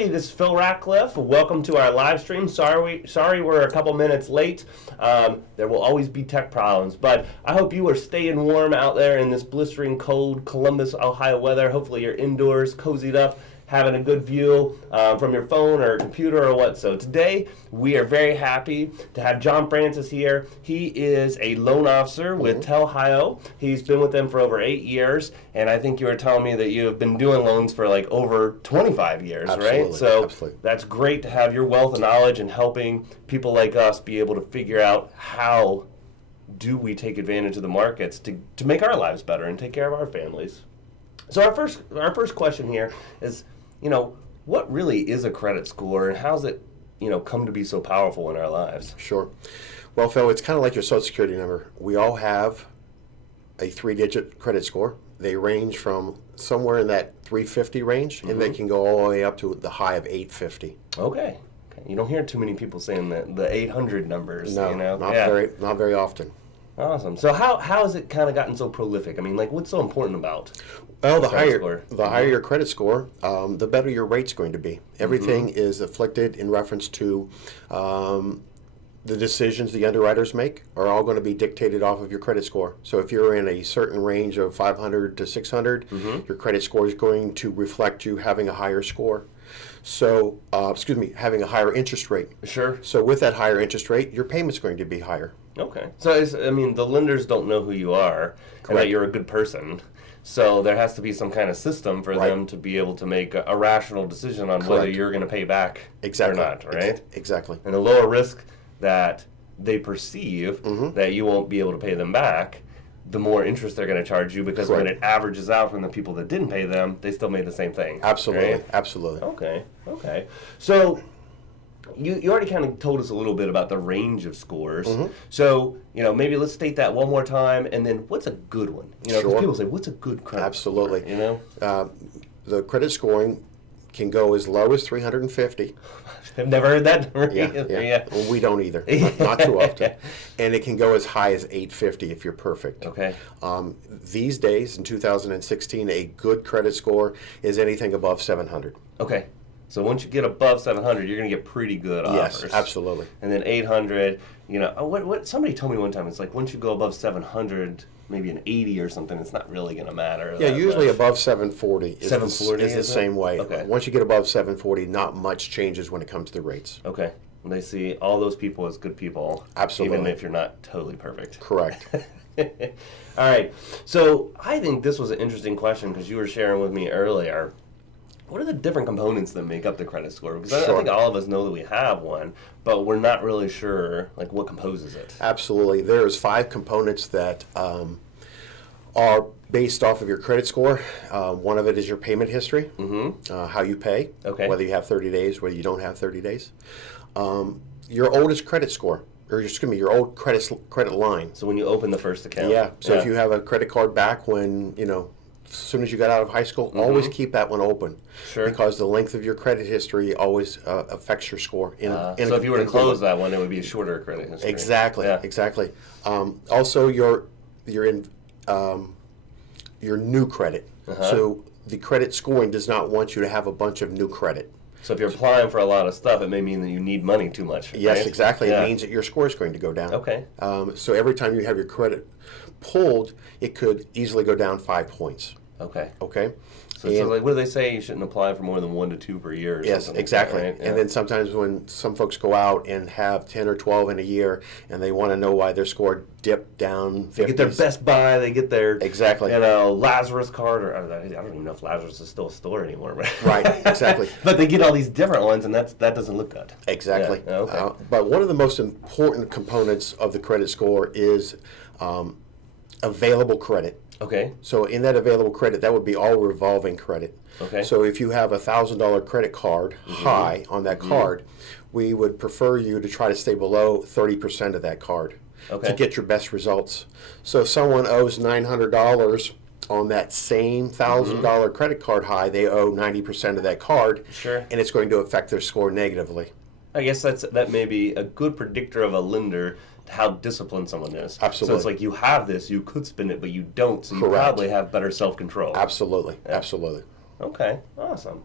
Hey, this is Phil Ratcliffe. Welcome to our live stream. Sorry we're a couple minutes late. There will always be tech problems, but I hope you are staying warm out there in this blistering cold Columbus, Ohio weather. Hopefully you're indoors, cozied up, having a good view from your phone or computer or what. So today we are very happy to have John Francis here. He is a loan officer with Telhio. He's been with them for over 8 years, and I think you were telling me that you have been doing loans for like over 25 years, Absolutely. right? So Absolutely. That's great to have your wealth of knowledge and helping people like us be able to figure out how do we take advantage of the markets to make our lives better and take care of our families. So our first question here is, what really is a credit score, and how's it, come to be so powerful in our lives? Sure. Well, Phil, it's kind of like your Social Security number. We all have a 3-digit credit score. They range from somewhere in that 350 range, and they can go all the way up to the high of 850. Okay. You don't hear too many people saying the 800 numbers. No, not very often. Awesome. So how has it kind of gotten so prolific? I mean, what's so important about? Well, the higher your credit score, the better your rate's going to be. Everything is afflicted in reference to the decisions the underwriters make are all going to be dictated off of your credit score. So if you're in a certain range of 500 to 600, your credit score is going to reflect you having a higher score. So, having a higher interest rate. Sure. So with that higher interest rate, your payment's going to be higher. Okay. So, the lenders don't know who you are and that you're a good person. So there has to be some kind of system for them to be able to make a rational decision on whether you're going to pay back or not, right? Exactly. And the lower risk that they perceive that you won't be able to pay them back, the more interest they're going to charge you, because when it averages out from the people that didn't pay them, they still made the same thing. Absolutely, right? Absolutely. Okay. So you already kind of told us a little bit about the range of scores. So, maybe let's state that one more time, and then what's a good one? Because people say, what's a good credit score? The credit scoring can go as low as 350. I've never heard that number. Yeah. Well, we don't either. Not too often. And it can go as high as 850 if you're perfect. Okay. These days, in 2016, a good credit score is anything above 700. Okay. So once you get above 700, you're going to get pretty good offers. Yes, absolutely. And then 800, what somebody told me one time, it's like once you go above 700, maybe an 80 or something, it's not really going to matter. Yeah, usually above 740 is the same way. Okay. Once you get above 740, not much changes when it comes to rates. Okay. And they see all those people as good people. Absolutely. Even if you're not totally perfect. Correct. All right. So I think this was an interesting question because you were sharing with me earlier. What are the different components that make up the credit score? Because I think all of us know that we have one, but we're not really sure what composes it. Absolutely. There's 5 components that are based off of your credit score. One of it is your payment history, how you pay, whether you have 30 days, whether you don't have 30 days. Your oldest credit score, or your old credit line. So when you open the first account. Yeah. So if you have a credit card back when, as soon as you got out of high school, always keep that one open. Sure. Because the length of your credit history always affects your score. So if you were to close that one, it would be a shorter credit history. Exactly. Yeah. Exactly. Also, your new credit. So the credit scoring does not want you to have a bunch of new credit. So if you're applying for a lot of stuff, it may mean that you need money too much. Yes, right? exactly. Yeah. It means that your score is going to go down. Okay. So every time you have your credit pulled, it could easily go down 5 points. Okay. So what do they say? You shouldn't apply for more than 1 to 2 per year or yes, something exactly. Like that, right? And then sometimes when some folks go out and have 10 or 12 in a year and they want to know why their score dipped down 50s. They get their Best Buy, they get their Lazarus card, or I don't even know if Lazarus is still a store anymore. Right, exactly. But they get all these different ones, and that doesn't look good. Exactly. Yeah. Okay. But one of the most important components of the credit score is available credit. Okay. So in that available credit, that would be all revolving credit. Okay. So if you have a $1,000 credit card high on that card, we would prefer you to try to stay below 30% of that card to get your best results. So if someone owes $900 on that same $1,000 credit card high, they owe 90% of that card. Sure. And it's going to affect their score negatively. I guess that may be a good predictor of a lender, how disciplined someone is. Absolutely. So it's like you have this, you could spend it, but you don't, so you probably have better self-control. Absolutely. Yeah. Absolutely. Okay, awesome.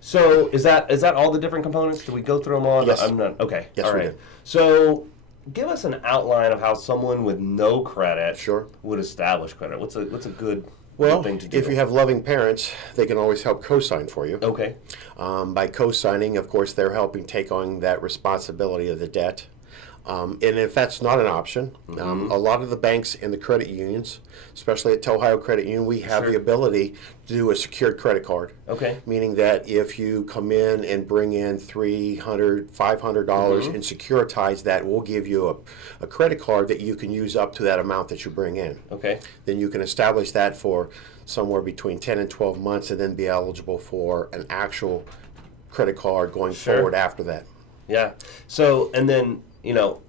So is that all the different components? Do we go through them all? Yes. I'm not. Okay. Yes, all we right. did. So give us an outline of how someone with no credit Sure. would establish credit. What's a good Well, thing to do? if you have loving parents, they can always help co-sign for you. Okay. By co-signing, of course, they're helping take on that responsibility of the debt. And if that's not an option, a lot of the banks and the credit unions, especially at Telhio Credit Union, we have Sure. the ability to do a secured credit card. Okay. Meaning that if you come in and bring in $300, $500 and securitize that, we'll give you a credit card that you can use up to that amount that you bring in. Okay. Then you can establish that for somewhere between 10 and 12 months and then be eligible for an actual credit card going Sure. forward after that. Yeah. So, and then,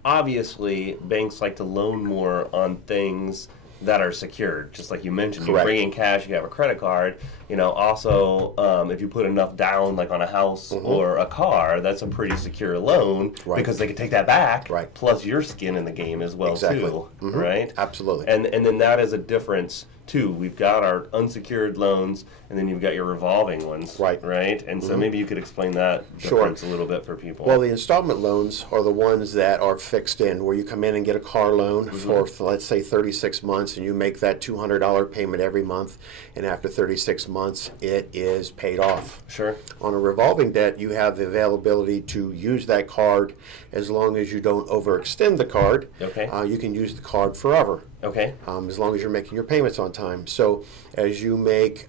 obviously banks like to loan more on things that are secured, just like you mentioned. You Correct. bring in cash, you have a credit card. Also, if you put enough down, like on a house or a car, that's a pretty secure loan because they can take that back. Right. Plus your skin in the game as well too. Right. Absolutely. And then that is a difference too. We've got our unsecured loans, and then you've got your revolving ones. Right. Right. And so maybe you could explain that Sure. difference a little bit for people. Well, the installment loans are the ones that are fixed in, where you come in and get a car loan for, let's say, 36 months, and you make that $200 payment every month, and after 36 months, it is paid off. Sure. On a revolving debt, you have the availability to use that card as long as you don't overextend the card. Okay. You can use the card forever. Okay. As long as you're making your payments on time. So as you make,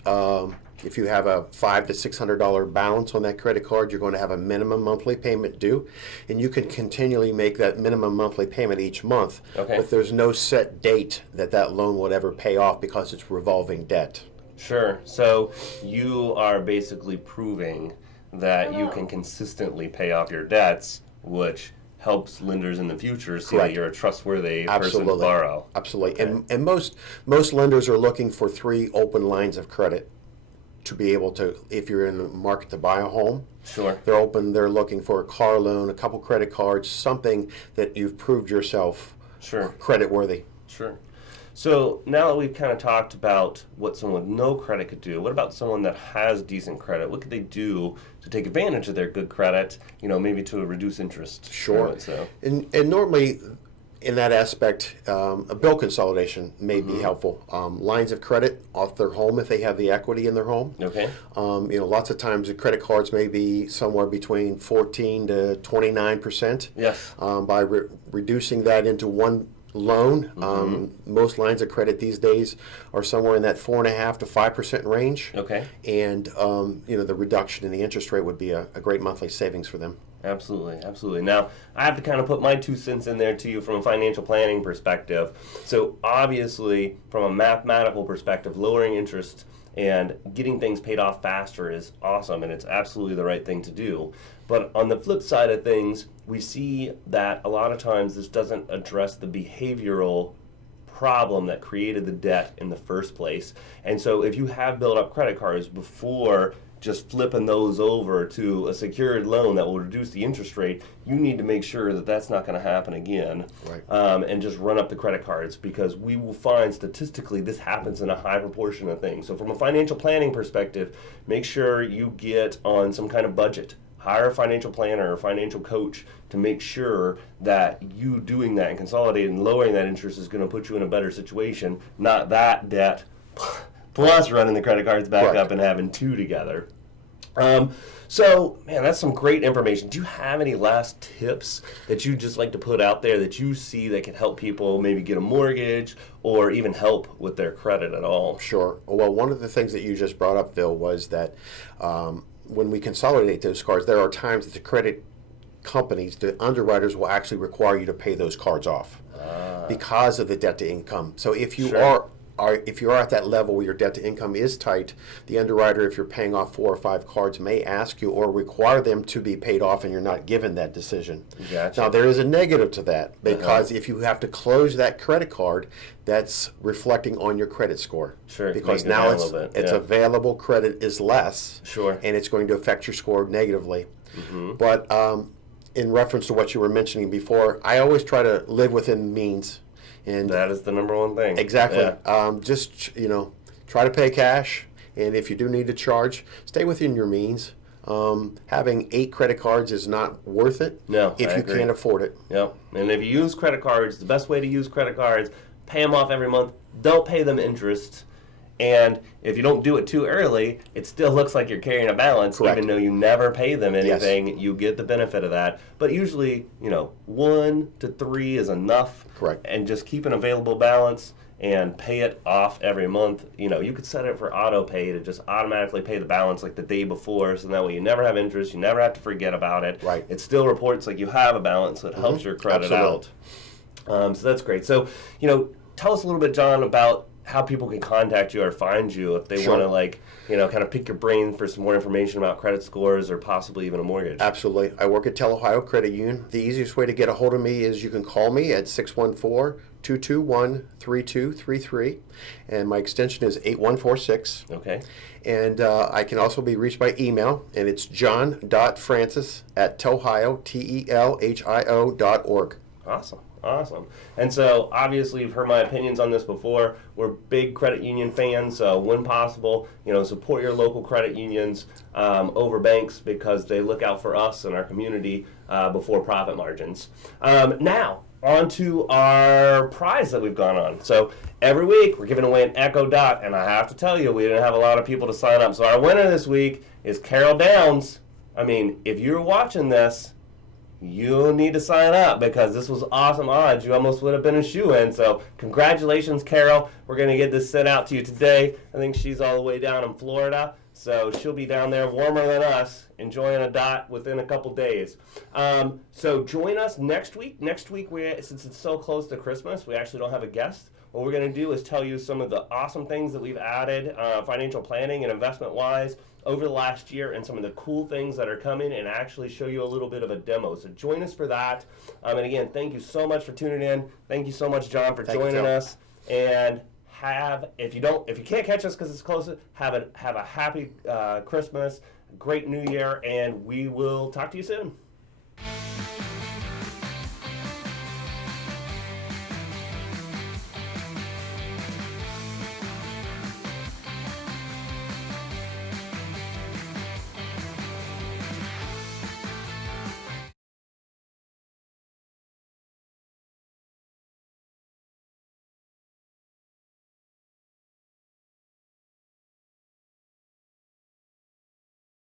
if you have a $500 to $600 balance on that credit card, you're going to have a minimum monthly payment due, and you can continually make that minimum monthly payment each month. Okay. But there's no set date that loan would ever pay off because it's revolving debt. Sure. So you are basically proving that you can consistently pay off your debts, which helps lenders in the future see that Correct. you're a trustworthy person to borrow. Absolutely. And most lenders are looking for 3 open lines of credit to be able to, if you're in the market to buy a home. Sure. They're looking for a car loan, a couple credit cards, something that you've proved yourself Sure. credit worthy. Sure. So now that we've kind of talked about what someone with no credit could do, what about someone that has decent credit? What could they do to take advantage of their good credit, maybe to reduce interest? Sure. So. And normally in that aspect, a bill consolidation may be helpful. Lines of credit off their home if they have the equity in their home. Okay. Lots of times the credit cards may be somewhere between 14 to 29%. Yes. By reducing that into one loan, most lines of credit these days are somewhere in that 4.5% to 5% range. Okay. And the reduction in the interest rate would be a great monthly savings for them. Absolutely, absolutely. Now, I have to kind of put my 2 cents in there to you from a financial planning perspective. So obviously, from a mathematical perspective, lowering interest and getting things paid off faster is awesome, and it's absolutely the right thing to do. But on the flip side of things, we see that a lot of times this doesn't address the behavioral problem that created the debt in the first place. And so if you have built up credit cards before just flipping those over to a secured loan that will reduce the interest rate, you need to make sure that that's not going to happen again. Right. And just run up the credit cards, because we will find statistically this happens in a high proportion of things. So from a financial planning perspective, make sure you get on some kind of budget. Hire a financial planner or financial coach to make sure that you doing that and consolidating and lowering that interest is going to put you in a better situation, not that debt plus running the credit cards back Correct. up and having 2 together. So, man, that's some great information. Do you have any last tips that you just like to put out there that you see that can help people maybe get a mortgage or even help with their credit at all? Sure. Well, one of the things that you just brought up, Phil, was that when we consolidate those cards, there are times that the credit companies, the underwriters, will actually require you to pay those cards off because of the debt to income. So if you Sure. if you are at that level where your debt to income is tight, the underwriter, if you're paying off 4 or 5 cards, may ask you or require them to be paid off, and you're not given that decision. Gotcha. Now, there is a negative to that, because if you have to close that credit card, that's reflecting on your credit score. Sure, Because make it now down a it's little bit, yeah. available credit is less. Sure. And it's going to affect your score negatively. But in reference to what you were mentioning before, I always try to live within means. And That is the number one thing. exactly. Yeah. Just try to pay cash, and if you do need to charge, stay within your means. Having 8 credit cards is not worth it No, if I you agree. can't afford it. Yep. And if you use credit cards, the best way to use credit cards, pay them off every month. Don't pay them interest. And if you don't do it too early, it still looks like you're carrying a balance, Correct. even though you never pay them anything. You get the benefit of that. But usually, 1 to 3 is enough. Correct. And just keep an available balance and pay it off every month. You could set it for auto pay to just automatically pay the balance like the day before, so that way you never have interest, you never have to forget about it. Right. It still reports like you have a balance, so it helps your credit Absolutely. out. So that's great. So, tell us a little bit, John, about how people can contact you or find you if they Sure. want to kind of pick your brain for some more information about credit scores or possibly even a mortgage. Absolutely. I work at Telhio Credit Union. The easiest way to get a hold of me is you can call me at 614-221-3233, and my extension is 8146. Okay. And I can also be reached by email, and it's john.francis@telhio, telhio.org. Awesome. And so, obviously, you've heard my opinions on this before. We're big credit union fans, so when possible, support your local credit unions over banks because they look out for us and our community before profit margins. Now, on to our prize that we've gone on. So, every week, we're giving away an Echo Dot, and I have to tell you, we didn't have a lot of people to sign up. So, our winner this week is Carol Downs. I mean, if you're watching this, you need to sign up because this was awesome odds. You almost would have been a shoo-in. So congratulations, Carol. We're going to get this sent out to you today. I think she's all the way down in Florida. So she'll be down there warmer than us, enjoying a dot within a couple days. So join us next week. Next week, since it's so close to Christmas, we actually don't have a guest. What we're going to do is tell you some of the awesome things that we've added financial planning and investment-wise over the last year and some of the cool things that are coming and actually show you a little bit of a demo. So join us for that. And again, thank you so much for tuning in. Thank you so much, John, for joining us. And if you can't catch us because it's close, have a happy Christmas, great New Year, and we will talk to you soon.